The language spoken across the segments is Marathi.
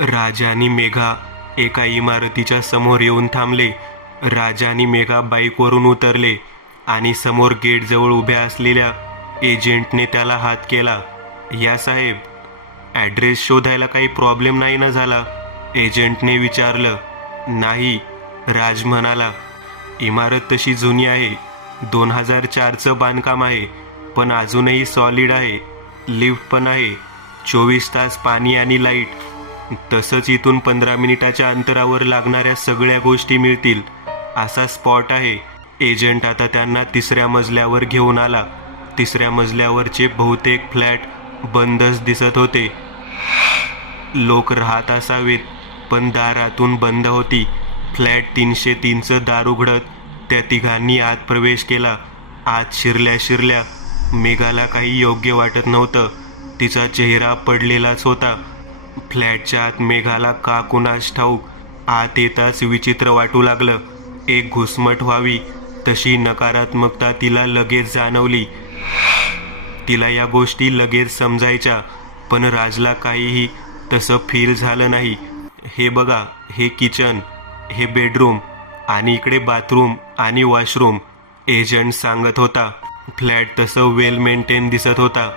राज आणि मेघा एका इमारतीच्या समोर येऊन थांबले. राज आणि मेघा बाईकवरून उतरले आणि समोर गेटजवळ उभ्या असलेल्या एजंटने त्याला हात केला. या साहेब, ॲड्रेस शोधायला काही प्रॉब्लेम नाही ना झाला? एजंटने विचारलं. नाही, राज म्हणाला. इमारत तशी जुनी आहे, 2004चं बांधकाम आहे, पण अजूनही सॉलिड आहे. लिफ्ट पण आहे, 24 तास पाणी आणि लाईट. तसंच इथून 15 मिनिटाच्या अंतरावर लागणाऱ्या सगळ्या गोष्टी मिळतील असा स्पॉट आहे. एजंट आता त्यांना 3ऱ्या मजल्यावर घेऊन आला. 3ऱ्या मजल्यावरचे बहुतेक फ्लॅट बंदच दिसत होते. लोक राहत असावेत, पण दार आतून बंद होती. फ्लॅट 303चं दार उघडत त्या तिघांनी आत प्रवेश केला. आत शिरल्या मेघाला काही योग्य वाटत नव्हतं. तिचा चेहरा पडलेलाच होता. फ्लॅटच्या आत मेघाला का कुणास ठाऊक आत येताच विचित्र वाटू लागलं. एक घुसमट व्हावी तशी नकारात्मकता तिला लगेच जाणवली. तिला या गोष्टी लगेच समजायच्या, पण राजला काहीही तसं फील झालं नाही. हे बघा, हे किचन, हे बेडरूम आणि इकडे बाथरूम आणि वॉशरूम, एजंट सांगत होता. फ्लॅट तसं वेल मेंटेन दिसत होता,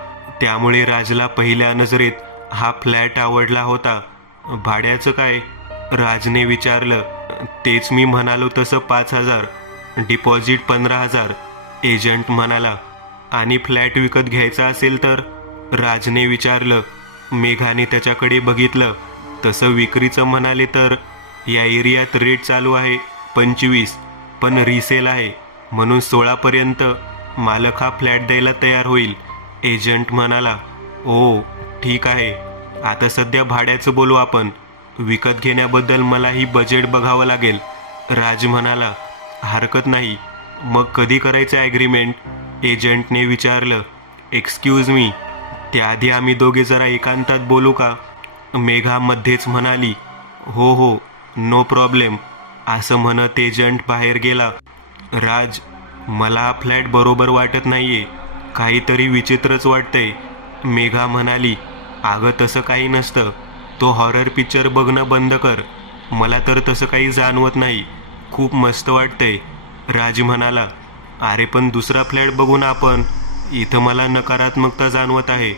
त्यामुळे राजला पहिल्या नजरेत हा फ्लॅट आवडला होता. भाड्याचं काय? राजने विचारलं. तेच मी म्हणालो तसं 5,000, डिपॉझिट 15,000, एजंट म्हणाला. आणि फ्लॅट विकत घ्यायचा असेल तर? राजने विचारलं. मेघाने त्याच्याकडे बघितलं. तसं विक्रीचं म्हणाले तर या एरियात रेट चालू आहे 25, पण रिसेल आहे म्हणून 16पर्यंत मालक हा फ्लॅट द्यायला तयार होईल, एजंट म्हणाला. ओ, ठीक आहे. आता सध्या भाड्याचं बोलू आपण. विकत घेण्याबद्दल मलाही बजेट बघावं लागेल, राज म्हणाला. हरकत नाही. मग कधी करायचं ॲग्रीमेंट? एजंटने विचारलं. एक्सक्यूज मी, त्याआधी आम्ही दोघे जरा एकांतात बोलू का? मेघा मध्येच म्हणाली. हो, नो प्रॉब्लेम, असं म्हणत एजंट बाहेर गेला. राज, मला हा फ्लॅट बरोबर वाटत नाहीये, काहीतरी विचित्रच वाटतंय, मेघा म्हणाली. अगं तसं काही नसतं, तो हॉरर पिक्चर बघणं बंद कर. मला तर तसं काही जाणवत नाही, खूप मस्त वाटतंय, राज म्हणाला. अरे पण दुसरा फ्लॅट बघू ना आपण, इथं मला नकारात्मकता जाणवत आहे,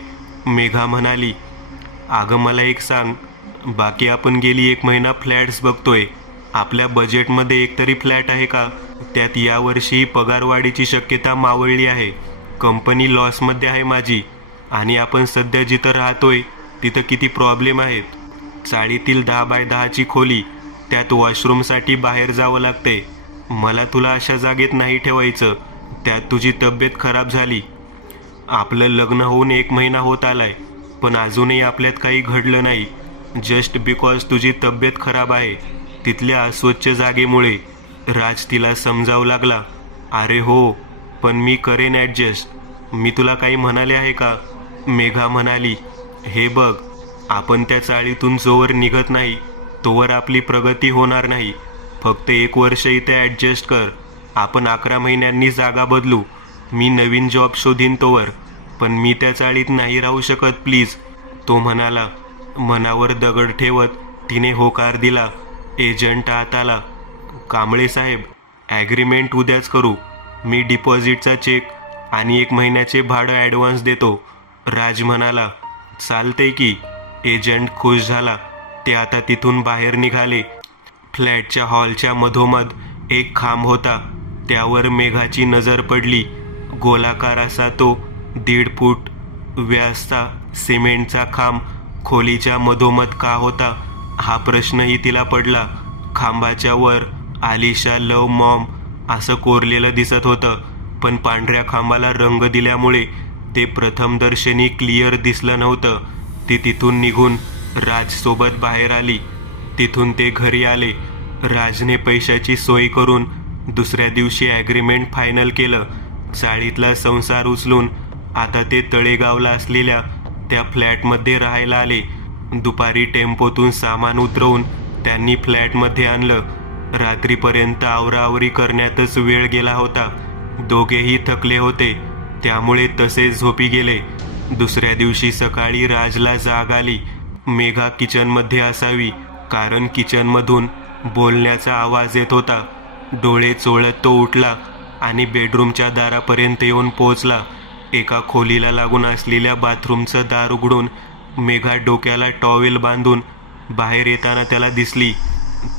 मेघा म्हणाली. अगं मला एक सांग, बाकी आपण गेली 1 महिना फ्लॅट्स बघतोय. आपल्या बजेटमध्ये एकतरी फ्लॅट आहे का? त्यात यावर्षी पगारवाढीची शक्यता मावळली आहे. कंपनी लॉसमध्ये आहे माझी. आणि आपण सध्या जिथं राहतोय तिथं किती प्रॉब्लेम आहेत. चाळीतील 10 बाय 10ची खोली, त्यात वॉशरूमसाठी बाहेर जावं लागते. मला तुला अशा जागेत नाही ठेवायचं. त्यात तुझी तब्येत खराब झाली. आपलं लग्न होऊन 1 महिना होत आलाय, पण अजूनही आपल्यात काही घडलं नाही. जस्ट बिकॉज तुझी तब्येत खराब आहे, तिथल्या अस्वच्छ जागेमुळे, राज तिला समजावू लागला. अरे हो, पण मी करेन ॲडजस्ट. मी तुला काही म्हणाले आहे का? मेघा म्हणाली. हे बघ, आपण त्या चाळीतून जोवर निघत नाही तोवर आपली प्रगती होणार नाही. फक्त 1 वर्ष इथे ॲडजस्ट कर. आपण 11 महिन्यांनी जागा बदलू. मी नवीन जॉब शोधीन तोवर. पण मी त्या चाळीत नाही राहू शकत, प्लीज, तो म्हणाला. मनावर दगड ठेवत तिने होकार दिला. एजंट आत आला. कांबळे साहेब, ॲग्रीमेंट उद्याच करू. मी डिपॉझिटचा चेक आणि 1 महिन्याचे भाडं ॲडव्हान्स देतो, राज म्हणाला. चालतंय की, एजंट खुश झाला. ते आता तिथून बाहेर निघाले. फ्लॅटच्या हॉलच्या मधोमध एक खांब होता. त्यावर मेघाची नजर पडली. गोलाकार असा तो 1.5 फूट व्यासचा सिमेंटचा खांब खोलीच्या मधोमध का होता, हा प्रश्नही तिला पडला. खांबाच्या वर आलिशा लव मॉम असं कोरलेलं दिसत होतं, पण पांढऱ्या खांबाला रंग दिल्यामुळे ते प्रथमदर्शनी क्लिअर दिसलं नव्हतं. ती तिथून निघून राजसोबत बाहेर आली. तिथून ते घरी आले. राजने पैशाची सोय करून दुसऱ्या दिवशी ॲग्रीमेंट फायनल केलं. चाळीतला संसार उचलून आता ते तळेगावला असलेल्या त्या फ्लॅटमध्ये राहायला आले. दुपारी टेम्पोतून सामान उतरवून त्यांनी फ्लॅटमध्ये आणलं. रात्रीपर्यंत आवराआवरी करण्यातच वेळ गेला होता. दोघेही थकले होते, त्यामुळे तसेच झोपी गेले. दुसऱ्या दिवशी सकाळी राजला जाग आली. मेघा किचनमध्ये असावी, कारण किचनमधून बोलण्याचा आवाज येत होता. डोळे चोळत तो उठला आणि बेडरूमच्या दारापर्यंत येऊन पोहोचला. एका खोलीला लागून असलेल्या बाथरूमचं दार उघडून मेघा डोक्याला टॉवेल बांधून बाहेर येताना त्याला दिसली.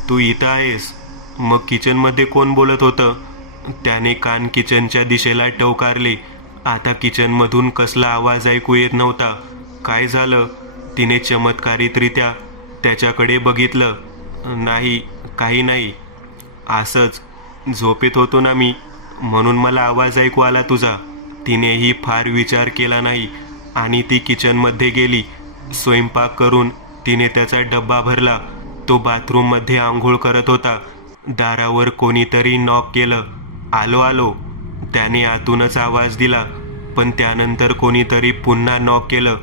तू इथं आहेस? मग किचनमध्ये कोण बोलत होतं? त्याने कान किचनच्या दिशेला टवकारले. आता किचनमधून कसला आवाज ऐकू येत नव्हता. काय झालं? तिने चमत्कारितरित्या त्याच्याकडे बघितलं. नाही, काही नाही. असंच झोपेत होतो ना मी, म्हणून मला आवाज ऐकू आला तुझा. तिनेही फार विचार केला नाही आणि ती किचनमध्ये गेली. स्वयंपाक करून तिने त्याचा डब्बा भरला. तो बाथरूममध्ये आंघोळ करत होता. दारावर कोणीतरी नॉक केलं. आलो आलो, त्याने आतूनच आवाज दिला. पण त्यानंतर कोणीतरी पुन्हा नॉक केलं.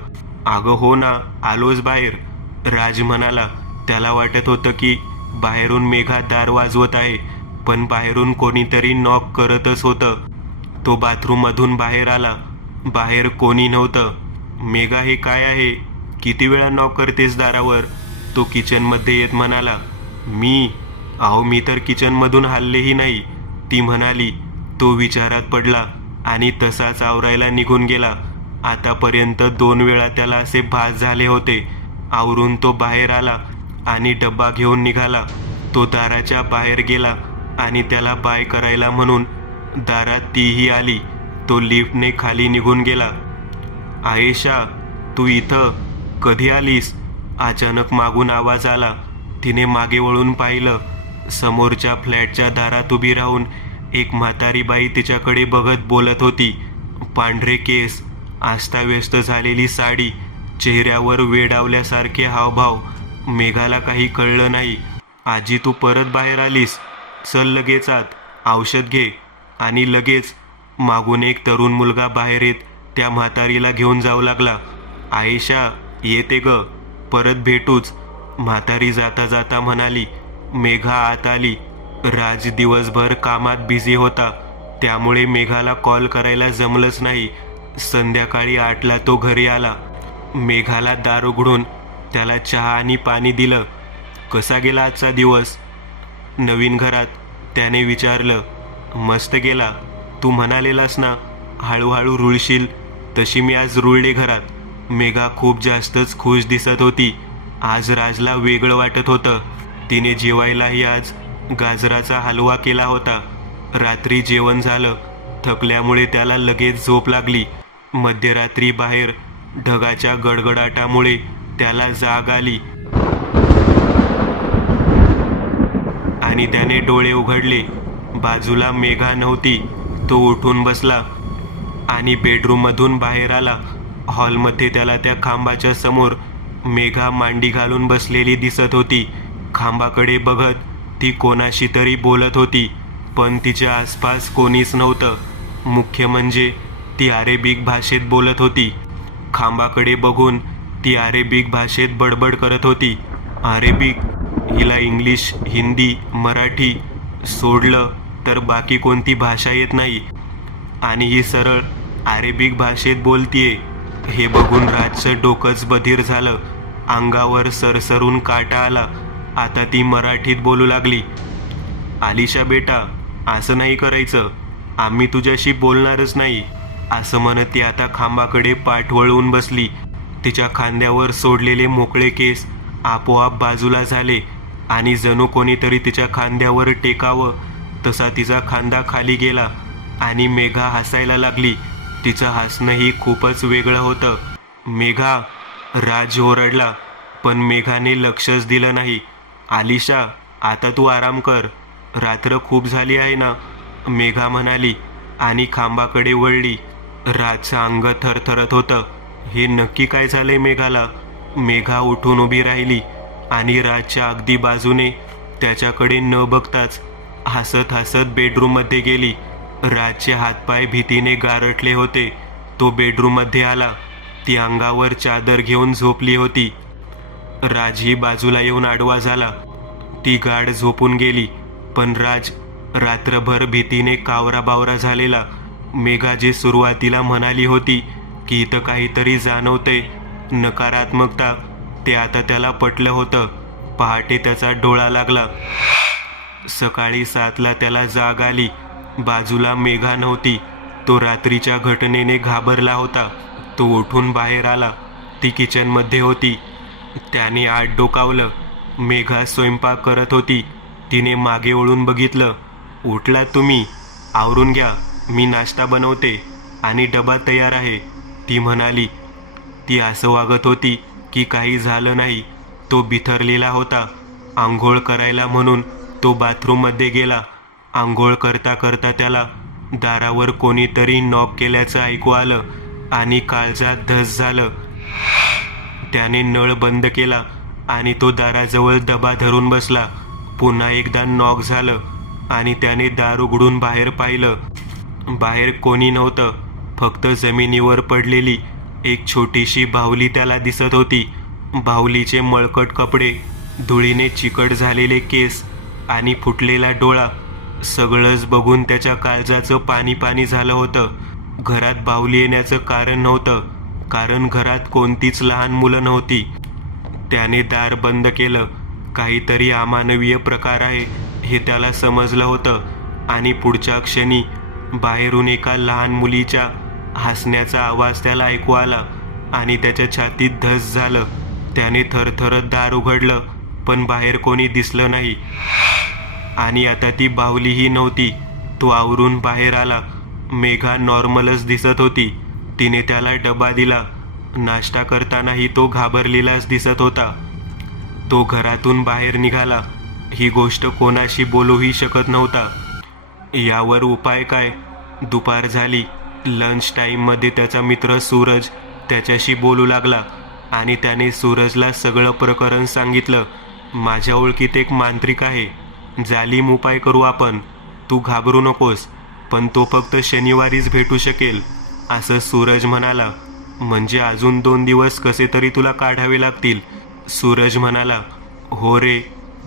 अगं हो ना, आलोच बाहेर, राज म्हणाला. त्याला वाटत होतं की बाहेरून मेघा दार वाजवत आहे, पण बाहेरून कोणीतरी नॉक करतच होतं. तो बाथरूममधून बाहेर आला. बाहेर कोणी नव्हतं. मेघा, हे काय आहे? किती वेळा नॉक करतेस दारावर? तो किचनमध्ये येत म्हणाला. मी तर किचनमधून हललेही नाही, ती म्हणाली. तो विचारात पडला आणि तसाच आवरायला निघून गेला. आतापर्यंत 2 वेळा त्याला असे भास झाले होते. आवरून तो बाहेर आला आणि डब्बा घेऊन निघाला. तो दाराच्या बाहेर गेला आणि त्याला बाय करायला म्हणून दारात तीही आली. तो लिफ्टने खाली निघून गेला. आयेशा, तू इथं कधी आलीस? अचानक मागून आवाज आला. तिने मागे वळून पाहिलं. समोरच्या फ्लॅटच्या दारात उभी राहून एक म्हातारी बाई तिच्याकडे बघत बोलत होती. पांढरे केस, अस्ताव्यस्त झालेली साडी, चेहऱ्यावर वेडावल्यासारखे हावभाव. मेघाला काही कळलं नाही. आजी, तू परत बाहेर आलीस? चल लगेच आत, औषध घे. आणि लगेच मागून एक तरुण मुलगा बाहेर येत त्या म्हातारीला घेऊन जाऊ लागला. आयेशा, येते ग, परत भेटूच, म्हातारी जाता जाता म्हणाली. मेघा आत आली. राज दिवसभर कामात बिझी होता, त्यामुळे मेघाला कॉल करायला जमलंच नाही. संध्याकाळी 8ला तो घरी आला. मेघाला दार उघडून त्याला चहा आणि पाणी दिलं. कसा गेला आजचा दिवस? नवीन घरात त्याने विचारलं. मस्त गेला. तू म्हणालेलास ना हळूहळू रुळशील, तशी मी आज रुळले घरात. मेघा खूप जास्तच खुश दिसत होती. आज राजला वेगळं वाटत होतं. तिने जेवायलाही आज गाजराचा हलवा केला होता. रात्री जेवण झालं. थकल्यामुळे त्याला लगेच झोप लागली. मध्यरात्री बाहेर ढगाच्या गडगडाटामुळे त्याला जाग आली आणि त्याने डोळे उघडले. बाजूला मेघा नव्हती. तो उठून बसला आणि बेडरूममधून बाहेर आला. हॉलमध्ये त्याला त्या खांबाच्या समोर मेघा मांडी घालून बसलेली दिसत होती. खांबाकडे बघत ती कोणाशी तरी बोलत होती, पण तिच्या आसपास कोणीच नव्हतं. मुख्य म्हणजे ती अरेबिक भाषेत बोलत होती. खांबाकडे बघून ती अरेबिक भाषेत बडबड करत होती. अरेबिक? हिला इंग्लिश, हिंदी, मराठी सोडलं तर बाकी कोणती भाषा येत नाही आणि ही सरळ अरेबिक भाषेत बोलतीये. हे बघून राजचं डोकंच बधीर झालं. अंगावर सरसरून काटा आला. आता ती मराठीत बोलू लागली. आलिशा बेटा, असं नाही करायचं, आम्ही तुझ्याशी बोलणारच नाही, असं म्हणत ती आता खांबाकडे पाठ वळवून बसली. तिच्या खांद्यावर सोडलेले मोकळे केस आपोआप बाजूला झाले आणि जणू कोणीतरी तिच्या खांद्यावर टेकावं तसा तिचा खांदा खाली गेला आणि मेघा हसायला लागली. तिचं हसणंही खूपच वेगळं होतं. मेघा, राज ओरडला, पण मेघाने लक्षच दिलं नाही. आलिशा, आता तू आराम कर, रात्र खूप झाली आहे ना, मेघा म्हणाली आणि खांबाकडे वळली. राजचं अंग थरथरत होतं. हे नक्की काय झालंय मेघाला? मेघा उठून उभी राहिली आणि राजच्या अगदी बाजूने त्याच्याकडे न बघताच हसत हसत बेडरूममध्ये गेली. राजचे हातपाय भीतीने गारठले होते. तो बेडरूममध्ये आला. ती अंगावर चादर घेऊन झोपली होती. राजही बाजूला येऊन आडवा झाला. ती गाढ झोपून गेली, पण राज रात्रभर भीतीने कावराबावरा झालेला. मेघा जी सुरुवातीला म्हणाली होती की इथं काहीतरी जाणवते, नकारात्मकता, ते आता त्याला पटलं होतं. पहाटे त्याचा डोळा लागला. सकाळी 7ला त्याला जाग आली. बाजूला मेघा नव्हती. तो रात्रीच्या घटनेने घाबरला होता. तो उठून बाहेर आला. ती किचनमध्ये होती. त्याने आत डोकावलं. मेघा स्वयंपाक करत होती. तिने मागे वळून बघितलं. उठला तुम्ही? आवरून घ्या, मी नाश्ता बनवते आणि डबा तयार आहे, ती म्हणाली. ती असं वागत होती की काही झालं नाही. तो बिथरलेला होता. आंघोळ करायला म्हणून तो बाथरूममध्ये गेला. आंघोळ करता करता त्याला दारावर कोणीतरी नॉक केल्याचं ऐकू आलं आणि काळजात धस झालं. त्याने नळ बंद केला आणि तो दाराजवळ दबा धरून बसला. पुन्हा एकदा नॉक झालं आणि त्याने दार उघडून बाहेर पाहिलं. बाहेर कोणी नव्हतं. फक्त जमिनीवर पडलेली एक छोटीशी बाहुली त्याला दिसत होती. बाहुलीचे मळकट कपडे, धुळीने चिकट झालेले केस आणि फुटलेला डोळा, सगळंच बघून त्याच्या काळजाचं पाणी पाणी झालं होतं. घरात बाहुली येण्याचं कारण नव्हतं, कारण घरात कोणतीच लहान मुलं नव्हती. त्याने दार बंद केलं. काहीतरी अमानवीय प्रकार आहे हे त्याला समजलं होतं आणि पुढच्या क्षणी बाहेरून एका लहान मुलीच्या हसण्याचा आवाज त्याला ऐकू आला आणि त्याच्या छातीत धस झालं. त्याने थरथरत दार उघडलं, पण बाहेर कोणी दिसलं नाही. आणि आता ती बाहुलीही नव्हती. तो आवरून बाहेर आला. मेघा नॉर्मलच दिसत होती. तिने त्याला डबा दिला. नाश्ता करतानाही तो घाबरलेलाच दिसत होता. तो घरातून बाहेर निघाला. ही गोष्ट कोणाशी बोलूही शकत नव्हता. यावर उपाय काय? दुपार झाली. लंच टाईममध्ये त्याचा मित्र सूरज त्याच्याशी बोलू लागला आणि त्याने सूरजला सगळं प्रकरण सांगितलं. माझ्या ओळखीत एक मांत्रिक आहे, जालिम उपाय करू आपण, तू घाबरू नकोस, पण तो फक्त शनिवारीच भेटू शकेल, असं सूरज म्हणाला. म्हणजे अजून 2 दिवस कसे तरी तुला काढावे लागतील, सूरज म्हणाला. हो रे,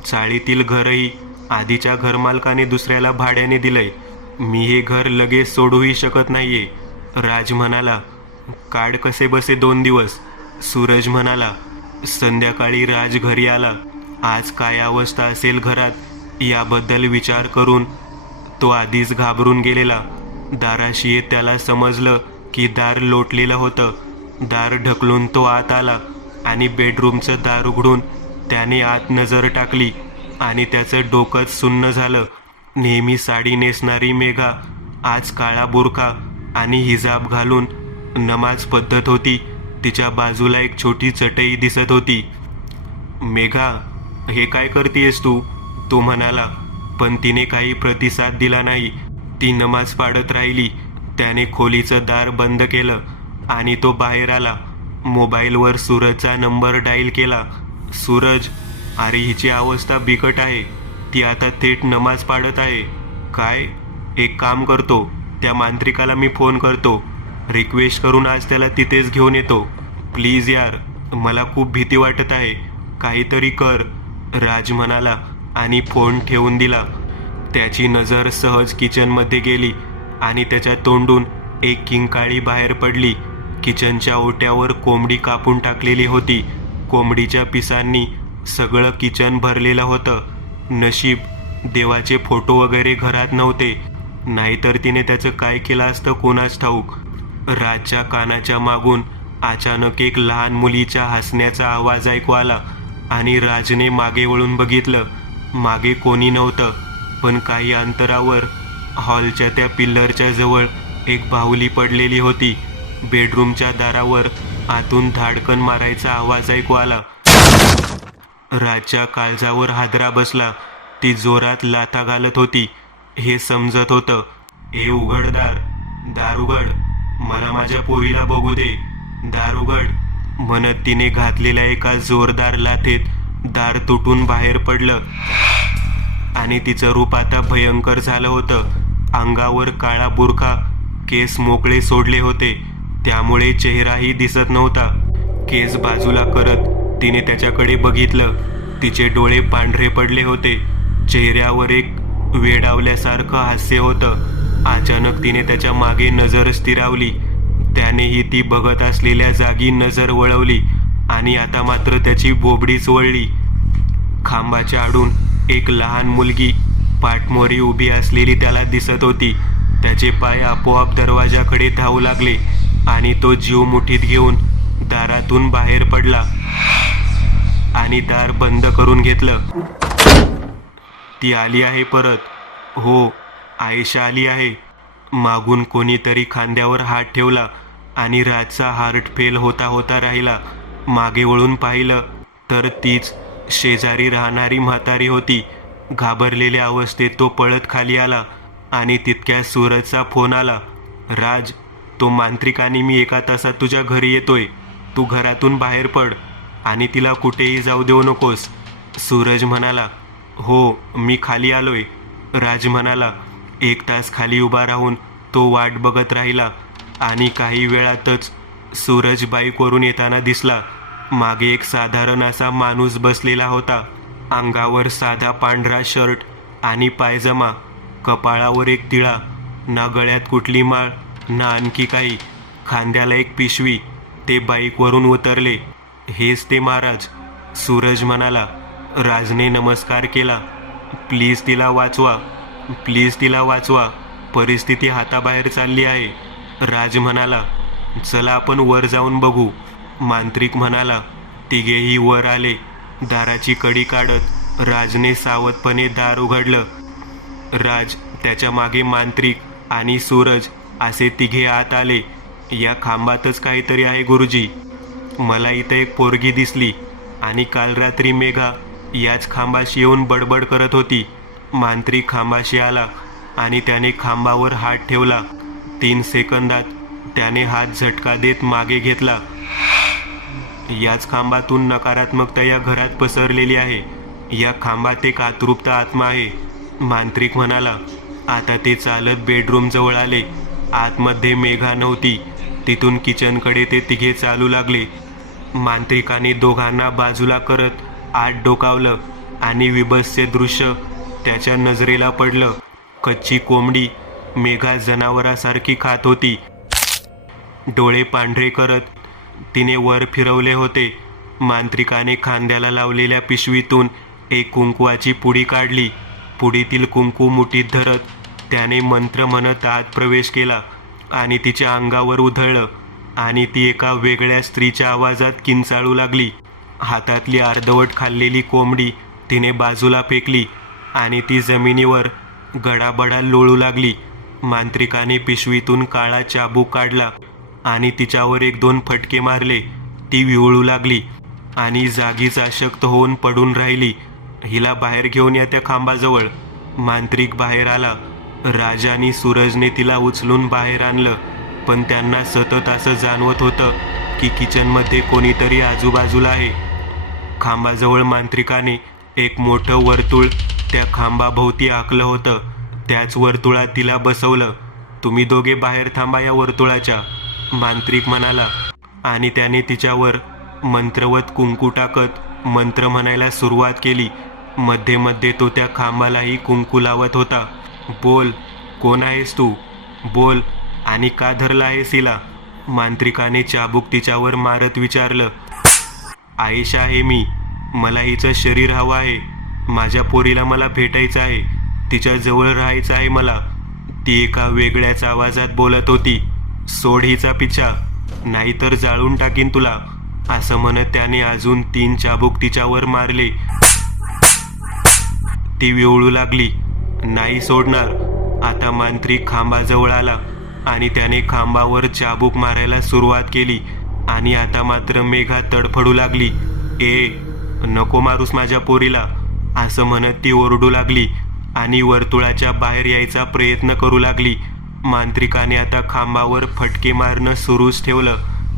चाळीतील घरही आधीच्या घरमालकाने दुसऱ्याला भाड्याने दिलंय. मी हे घर लगेच सोडूही शकत नाहीये, राज म्हणाला. काढ कसे बसे 2 दिवस, सूरज म्हणाला. संध्याकाळी राज घरी आला. आज काय अवस्था असेल घरात याबद्दल विचार करून तो आधीच घाबरून गेलेला. दाराशी येत त्याला समजलं की दार लोटलेलं होतं. दार ढकलून तो आत आला आणि बेडरूमचं दार उघडून त्याने आत नजर टाकली आणि त्याचं डोकंच सुन्न झालं. नेहमी साडी नेसणारी मेघा आज काळा बुरखा आणि हिजाब घालून नमाज पद्धत होती. तिच्या बाजूला एक छोटी चटई दिसत होती. मेघा, हे काय करतेयस तू? तो म्हणाला, पण तिने काही प्रतिसाद दिला नाही. ती नमाज पाडत राहिली. त्याने खोलीचं दार बंद केलं आणि तो बाहेर आला. मोबाईलवर सूरजचा नंबर डायल केला. सूरज, अरे हिची अवस्था बिकट आहे. ती आता थेट नमाज पाडत आहे. काय? एक काम करतो, त्या मांत्रिकाला मी फोन करतो. रिक्वेस्ट करून आज त्याला तिथेच घेऊन येतो. प्लीज यार, मला खूप भीती वाटत आहे. काहीतरी कर, राज म्हणाला आणि फोन ठेवून दिला. त्याची नजर सहज किचनमध्ये गेली आणि त्याच्या तोंडून एक किंकाळी बाहेर पडली. किचनच्या ओट्यावर कोंबडी कापून टाकलेली होती. कोंबडीच्या पिसांनी सगळं किचन भरलेलं होतं. नशीब देवाचे फोटो वगैरे घरात नव्हते, नाहीतर तिने त्याचं काय केलं असतं कोणास ठाऊक. राजच्या कानाच्या मागून अचानक एक लहान मुलीच्या हसण्याचा आवाज ऐकू आला आणि राजने मागे वळून बघितलं. मागे कोणी नव्हतं, पण काही अंतरावर हॉलच्या त्या पिल्लरच्या जवळ एक बाहुली पडलेली होती. बेडरूमच्या दारावर आतून धाडकन मारायचा आवाज ऐकू आला. राजच्या काळजावर हादरा बसला. ती जोरात लाथा घालत होती. हे समजत होतं. हे उघड दार, दार उघड, मला माझ्या पोरीला बघू दे, दार उघड, म्हणत तिने घातलेल्या एका जोरदार लाथेत दार तुटून बाहेर पडलं आणि तिचं रूप आता भयंकर झालं होतं. अंगावर काळा बुरखा, केस मोकळे सोडले होते, त्यामुळे चेहराही दिसत नव्हता. केस बाजूला करत तिने त्याच्याकडे बघितलं. तिचे डोळे पांढरे पडले होते. चेहऱ्यावर एक वेडावल्यासारखं हास्य होतं. अचानक तिने त्याच्या मागे नजर स्थिरावली. त्यानेही ती बघत असलेल्या जागी नजर वळवली आणि आता मात्र त्याची बोबडीच वळली. खांबाच्या आडून एक लहान मुलगी पाठमोरी उभी असलेली त्याला दिसत होती. त्याचे पाय आपोआप दरवाजाकडे धावू लागले आणि तो जीव मुठीत घेऊन दारातून बाहेर पडला आणि दार बंद करून घेतलं. ती आली आहे परत. हो, आयशा आली आहे. मागून कोणीतरी खांद्यावर हात ठेवला आणि राजचा हार्ट फेल होता होता राहिला. मागे वळून पाहिलं तर तीच शेजारी राहणारी म्हातारी होती. घाबरलेल्या अवस्थेत तो पळत खाली आला आणि तितक्या सूरजचा फोन आला. राज, तो मांत्रिक आणि मी 1 तासात तुझ्या घरी येतोय. तू घरातून बाहेर पड आणि तिला कुठेही जाऊ देऊ नकोस. सूरज म्हणाला. हो, मी खाली आलोय. राज म्हणाला. 1 तास खाली उभा राहून तो वाट बघत राहिला आणि काही वेळातच सूरज बाईकवरून येताना दिसला. मागे एक साधारण असा माणूस बसलेला होता. अंगावर साधा पांढरा शर्ट आणि पायजमा, कपाळावर एक तिळा, ना गळ्यात कुठली माळ ना आणखी काही, खांद्याला एक पिशवी. ते बाईकवरून उतरले. हेच ते महाराज, सूरज म्हणाला. राजने नमस्कार केला. प्लीज तिला वाचवा, प्लीज तिला वाचवा, परिस्थिती हाताबाहेर चालली आहे. राज म्हणाला. चला आपण वर जाऊन बघू. मांत्रिक म्हणाला. तिघेही वर आले. दाराची कडी काढत राजने सावधपणे दार उघडलं. राज, त्याच्या मागे मांत्रिक आणि सूरज असे तिघे आत आले. या खांबातच काहीतरी आहे गुरुजी. मला इथं एक पोरगी दिसली आणि काल रात्री मेघा याच खांबाशी येऊन बडबड करत होती. मांत्रिक खांबाशी आला आणि त्याने खांबावर हात ठेवला. 3 सेकंदात त्याने हात झटका देत मागे घेतला. याच खांबातून नकारात्मकता या घरात पसरलेली आहे. या खांबात एक अतृप्त आत्मा आहे. मांत्रिक म्हणाला. आता ते चालत बेडरूम जवळ आले. आतमध्ये मेघा नव्हती. तिथून किचनकडे ते तिघे चालू लागले. मांत्रिकाने दोघांना बाजूला करत आत डोकावलं आणि विभत्स्य दृश्य त्याच्या नजरेला पडलं. कच्ची कोंबडी मेघा जनावरासारखी खात होती. डोळे पांढरे करत तिने वर फिरवले होते. मांत्रिकाने खांद्याला लावलेल्या पिशवीतून एक कुंकवाची पुडी काढली. पुडीतील कुंकू मुठीत धरत त्याने मंत्र म्हणत आत प्रवेश केला आणि तिच्या अंगावर उधळलं आणि ती एका वेगळ्या स्त्रीच्या आवाजात किंचाळू लागली. हातातली अर्धवट खाल्लेली कोंबडी तिने बाजूला फेकली आणि ती जमिनीवर गडाबडा लोळू लागली. मांत्रिकाने पिशवीतून काळा चाबूक काढला आणि तिच्यावर 1-2 फटके मारले. ती विवळू लागली आणि जागीच अशक्त होऊन पडून राहिली. हिला बाहेर घेऊन या त्या खांबाजवळ. मांत्रिक बाहेर आला. राजा आणि सूरजने तिला उचलून बाहेर आणलं, पण त्यांना सतत असं जाणवत होतं की किचनमध्ये कोणीतरी आजूबाजूला आहे. खांबाजवळ मांत्रिकाने एक मोठं वर्तुळ त्या खांबाभोवती आखलं होतं. त्याच वर्तुळात तिला बसवलं. तुम्ही दोघे बाहेर थांबा या वर्तुळाच्या, मांत्रिक म्हणाला आणि त्याने तिच्यावर मंत्रवत कुंकू टाकत मंत्र म्हणायला सुरुवात केली. मध्ये मध्ये तो त्या खांबालाही कुंकू लावत होता. बोल, कोण आहेस तू? बोल, आणि का धरला आहेस हिला? मांत्रिकाने चाबूक तिच्यावर मारत विचारलं. आयशा आहे मी. मला हिचं शरीर हवं आहे. माझ्या पोरीला मला भेटायचं आहे. तिच्या जवळ राहायचं आहे मला. ती एका वेगळ्याच आवाजात बोलत होती. सोड हिचा पिछा, नाहीतर जाळून टाकीन तुला, असं म्हणत त्याने अजून 3 चाबूक तिच्यावर मारले. ती विवळू लागली. नाही सोडणार. आता मांत्रिक खांबाजवळ आला आणि त्याने खांबावर चाबूक मारायला सुरुवात केली आणि आता मात्र मेघा तडफडू लागली. ए, नको मारूस माझ्या पोरीला, असं म्हणत ती ओरडू लागली आणि वर्तुळाच्या बाहेर यायचा प्रयत्न करू लागली. मांत्रिकाने आता खांबावर फटके मारणं सुरूच ठेवलं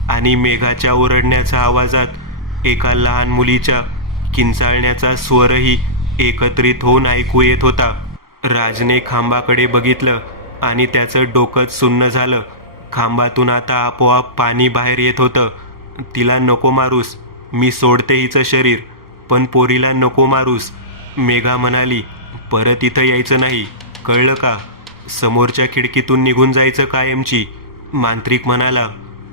आणि मेघाच्या ओरडण्याच्या आवाजात एका लहान मुलीच्या किंचाळण्याचा स्वरही एकत्रित होऊन ऐकू येत होता. राजने खांबाकडे बघितलं आणि त्याचं डोकंच सुन्न झालं. खांबातून आता आपोआप पाणी बाहेर येत होतं. तिला नको मारूस, मी सोडते हिचं शरीर, पण पोरीला नको मारूस, मेघा म्हणाली. परत इथं यायचं नाही, कळलं का? समोरच्या खिडकीतून निघून जायचं कायमची. मांत्रिक म्हणाला.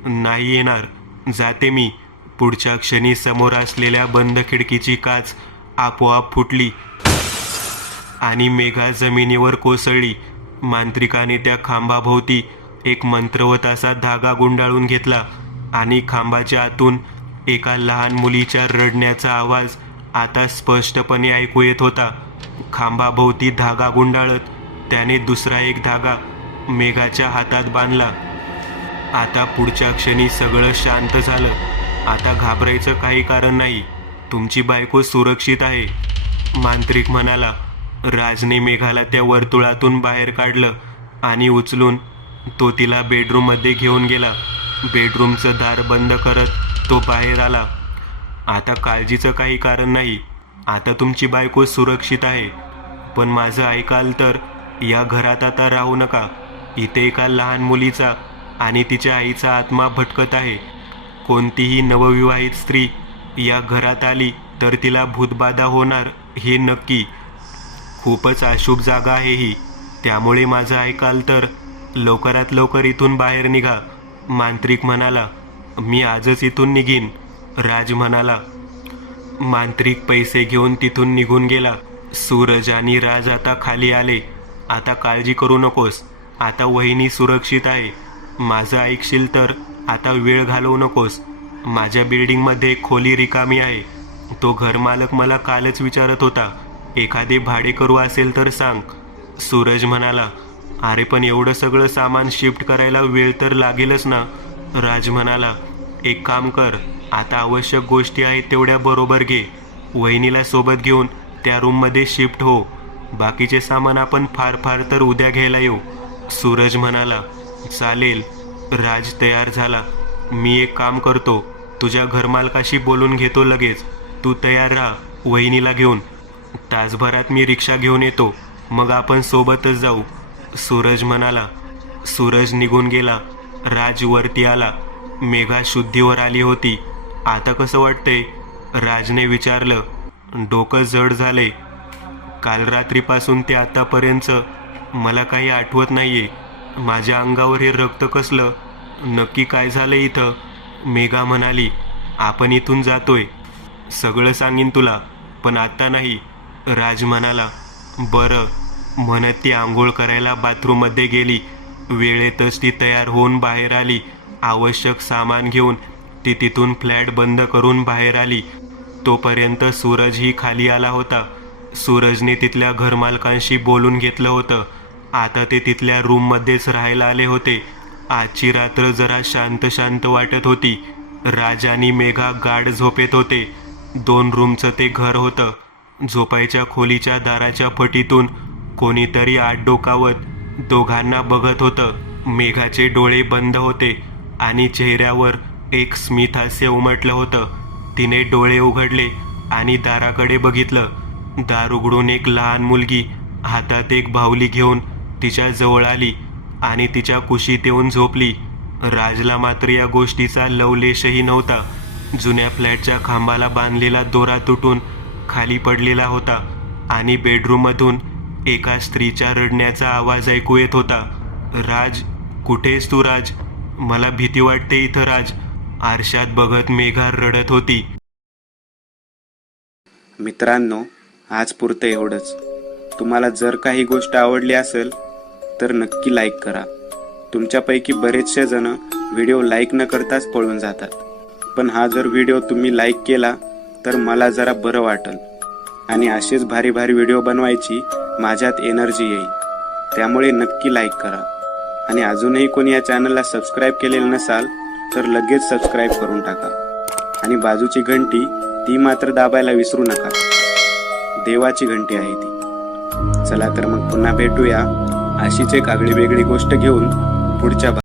नाही येणार, जाते मी. पुढच्या क्षणी समोर असलेल्या बंद खिडकीची काच आपोआप फुटली आणि मेघा जमिनीवर कोसळली. मांत्रिकाने त्या खांबाभोवती एक मंत्रवत असा धागा गुंडाळून घेतला आणि खांबाच्या आतून एका लहान मुलीच्या रडण्याचा आवाज आता स्पष्टपणे ऐकू येत होता. खांबाभोवती धागा गुंडाळत त्याने दुसरा एक धागा मेघाच्या हातात बांधला. आता पुढच्या क्षणी सगळं शांत झालं. आता घाबरायचं काही कारण नाही. तुमची बायको सुरक्षित आहे, मांत्रिक म्हणाला. राजने मेघाला त्या वर्तुळातून बाहेर काढलं आणि उचलून तो तिला बेडरूममध्ये घेऊन गेला. बेडरूमचं दार बंद करत तो बाहेर आला. आता काळजीचं काही कारण नाही. आता तुमची बायको सुरक्षित आहे. पण माझं ऐकाल तर या घरात आता राहू नका. इथे एका लहान मुलीचा आणि तिच्या आईचा आत्मा भटकत आहे. कोणतीही नवविवाहित स्त्री या घरात आली तर तिला भूतबाधा होणार हे नक्की. खूपच अशुभ जागा आहे ही. त्यामुळे माझं ऐकाल तर लवकरात लवकर इथून बाहेर निघा, मांत्रिक म्हणाला. मी आजच इथून निघीन, राज म्हणाला. मांत्रिक पैसे घेऊन तिथून निघून गेला. सूरज आणि राज आता खाली आले. आता काळजी करू नकोस. आता वहिनी सुरक्षित आहे. माझं ऐकशील तर आता वेळ घालवू नकोस. माझ्या बिल्डिंगमध्ये एक खोली रिकामी आहे. तो घरमालक मला कालच विचारत होता. एखादे भाडेकरू असेल तर सांग, सूरज म्हणाला. अरे पण एवढं सगळं सामान शिफ्ट करायला वेळ तर लागेलच ना, राज म्हणाला. एक काम कर, आता आवश्यक गोष्टी आहेत तेवढ्या बरोबर घे. वहिनीला सोबत घेऊन त्या रूममध्ये शिफ्ट हो. बाकीचे सामान आपण फार फार तर उद्या घ्यायला येऊ, सूरज म्हणाला. चालेल, राज तयार झाला. मी एक काम करतो, तुझ्या घरमालकाशी बोलून घेतो लगेच. तू तयार राहा वहिनीला घेऊन. तासभरात मी रिक्षा घेऊन येतो, मग आपण सोबतच जाऊ, सूरज म्हणाला. सूरज निघून गेला. राज वरती आला. मेघा शुद्धीवर आली होती. आता कसं वाटतंय, राजने विचारलं. डोकं जड झालंय. काल रात्रीपासून ते आतापर्यंत मला काही आठवत नाहीये. माझ्या अंगावर हे रक्त कसलं, नक्की काय झालं इथं, मेघा म्हणाली. आपण इथून जातोय, सगळं सांगीन तुला, पण आत्ता नाही, राज म्हणाला. बरं म्हणत ती आंघोळ करायला बाथरूममध्ये गेली. वेळेतच ती तयार होऊन बाहेर आली. आवश्यक सामान घेऊन ती तिथून फ्लॅट बंद करून बाहेर आली. तोपर्यंत सूरजही खाली आला होता. सूरजने तिथल्या घरमालकांशी बोलून घेतलं होतं. आता ते तिथल्या रूममध्येच राहायला आले होते. आजची रात्र जरा शांत शांत वाटत होती. राज आणि मेघा गाढ झोपेत होते. 2 रूमचं ते घर होतं. झोपायच्या खोलीच्या दाराच्या फटीतून कोणीतरी आत डोकावत दोघांना बघत होतं. मेघाचे डोळे बंद होते आणि चेहऱ्यावर एक स्मित हास्य उमटलं होतं. तिने डोळे उघडले आणि दाराकडे बघितलं. दार उघडून एक लहान मुलगी हातात एक बाहुली घेऊन तिच्या जवळ आली आणि तिच्या कुशीत येऊन झोपली. राजला मात्र या गोष्टीचा लवलेशही नव्हता. जुन्या फ्लॅटच्या खांबाला बांधलेला दोरा तुटून खाली पडलेला होता आणि बेडरूममधून एका स्त्रीच्या रडण्याचा आवाज ऐकू येत होता. राज, कुठेस तू राज? मला भीती वाटते इथं राज, आरशात बघत मेघा रडत होती. मित्रांनो, आज पुरतं एवढंच. तुम्हाला जर काही गोष्ट आवडली असेल तर नक्की लाईक करा. तुमच्यापैकी बरेचसे जण व्हिडिओ लाईक न करताच पळून जातात. पण हा जर व्हिडिओ तुम्ही लाईक केला तर मला जरा बरं वाटेल आणि असेच भारी भारी व्हिडिओ बनवायची माझ्यात एनर्जी येईल. त्यामुळे नक्की लाईक करा. आणि अजूनही कोणी या चॅनलला सबस्क्राईब केलेलं नसाल तर लगेच सबस्क्राईब करून टाका. आणि बाजूची घंटी ती मात्र दाबायला विसरू नका. देवाची घंटी आहे ती. चला तर मग पुन्हा भेटूया अशीच एक आगळी वेगळी गोष्ट घेऊन पुढच्या